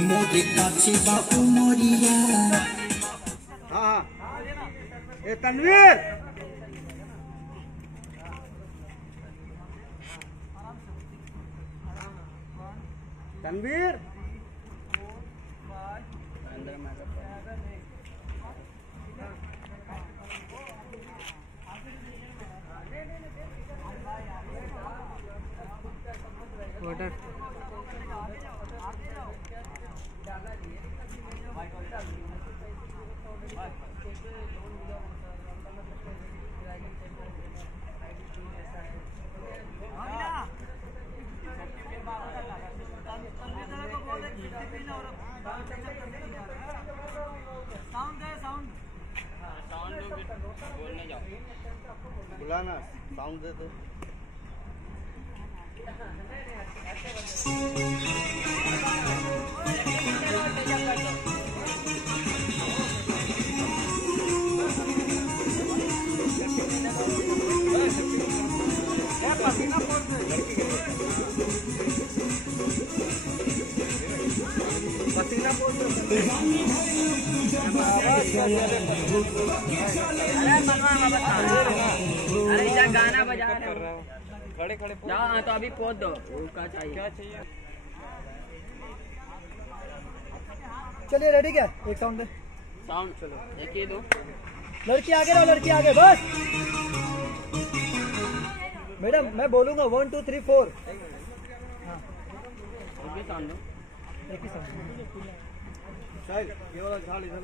मोरे काछे बाबू मोरिया। हाँ ए तनवीर तनवीर बुलाना साउंड दे दो। अरे इधर गाना बजा रहे हो खड़े खड़े हाँ तो अभी पहुंच दो क्या चाहिए चलिए रेडी क्या एक साउंड दे साउंड चलो एक ही दो लड़की आगे रहो लड़की आगे बस मैडम मैं बोलूंगा 1 2 3 4 साउंड दो एक ही साउंड ये वाला झाड़ इधर